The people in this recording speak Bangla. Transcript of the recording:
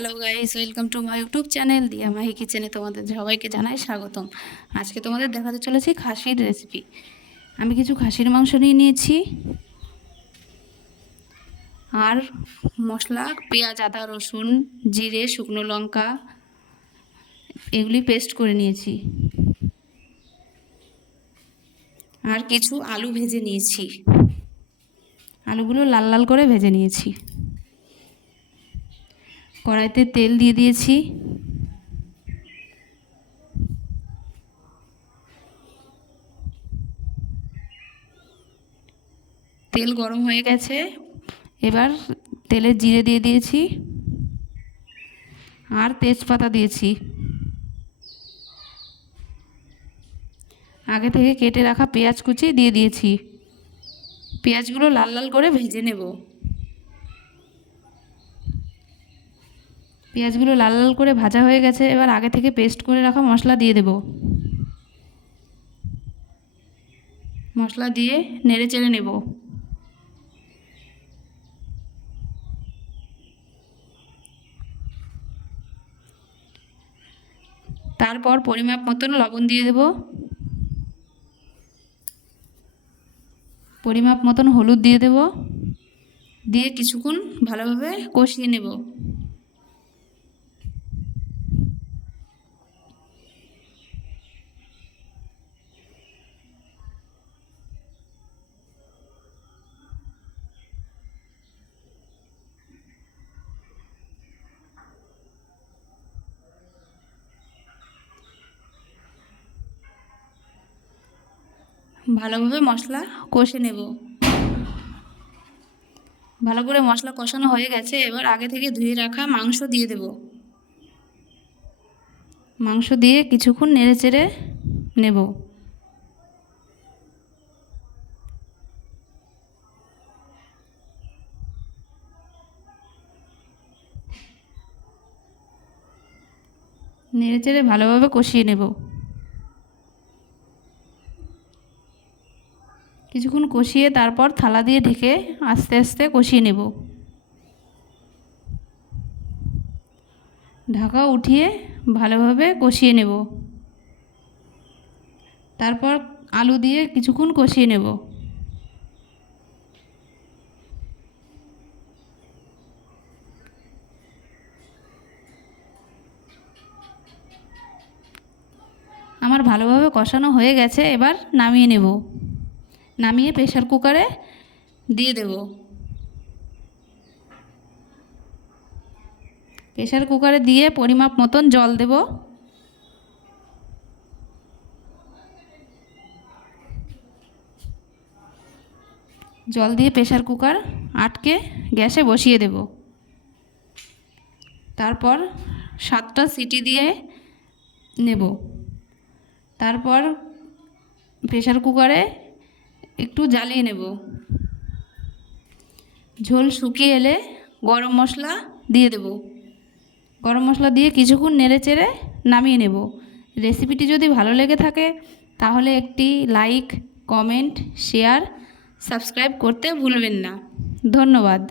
Hello guys, welcome to my YouTube channel দিয়া মাহি কিচেনে তোমাদের সবাইকে জানাই স্বাগতম। আজকে তোমাদের দেখাতে চলেছি খাসির রেসিপি। আমি কিছু খাসির মাংস নিয়ে নিয়েছি আর মশলা পেঁয়াজ, আদা, রসুন, জিরে, শুকনো লঙ্কা এগুলি পেস্ট করে নিয়েছি। আর কিছু আলু ভেজে নিয়েছি, আলুগুলো লাল লাল করে ভেজে নিয়েছি। কড়াইতে তেল দিয়ে দিয়েছি। তেল গরম হয়ে গেছে, এবার তেলে জিরে দিয়ে দিয়েছি আর তেজপাতা দিয়েছি। আগে থেকে কেটে রাখা পেঁয়াজ কুচি দিয়ে দিয়েছি। পেঁয়াজগুলো লাল লাল করে ভেজে নেব। পেঁয়াজগুলো লাল লাল করে ভাজা হয়ে গেছে, এবার আগে থেকে পেস্ট করে রাখা মশলা দিয়ে দেব। মশলা দিয়ে নেড়ে চেড়ে নেব। তারপর পরিমাপ মতন লবণ দিয়ে দেব, পরিমাপ মতন হলুদ দিয়ে দেব, দিয়ে কিছুক্ষণ ভালোভাবে কষিয়ে নেব। ভালোভাবে মশলা কষে নেব। ভালো করে মশলা কষানো হয়ে গেছে, এবার আগে থেকে ধুয়ে রাখা মাংস দিয়ে দেব। মাংস দিয়ে কিছুক্ষণ নেড়ে চেড়ে নেব। নেড়ে চেড়ে ভালোভাবে কষিয়ে নেব। কিছুক্ষণ কষিয়ে তারপর থালা দিয়ে ঢেকে আস্তে আস্তে কষিয়ে নেব। ঢাকা উঠিয়ে ভালোভাবে কষিয়ে নেব। তারপর আলু দিয়ে কিছুক্ষণ কষিয়ে নেব। আমার ভালোভাবে কষানো হয়ে গেছে, এবার নামিয়ে নেব। নামিয়ে প্রেসার কুকারে দিয়ে দেব। প্রেসার কুকারে দিয়ে পরিমাপ মতন জল দেব। জল দিয়ে প্রেসার কুকার আটকে গ্যাসে বসিয়ে দেব। তারপর 7টা সিটি দিয়ে নেব। তারপর প্রেসার কুকারে একটু জ্বালিয়ে নেব। ঝোল শুকিয়ে এলে গরম মশলা দিয়ে দেব। গরম মশলা দিয়ে কিছুক্ষণ নেড়ে চেড়ে নামিয়ে নেব। রেসিপিটি যদি ভালো লেগে থাকে তাহলে একটি লাইক, কমেন্ট, শেয়ার, সাবস্ক্রাইব করতে ভুলবেন না। ধন্যবাদ।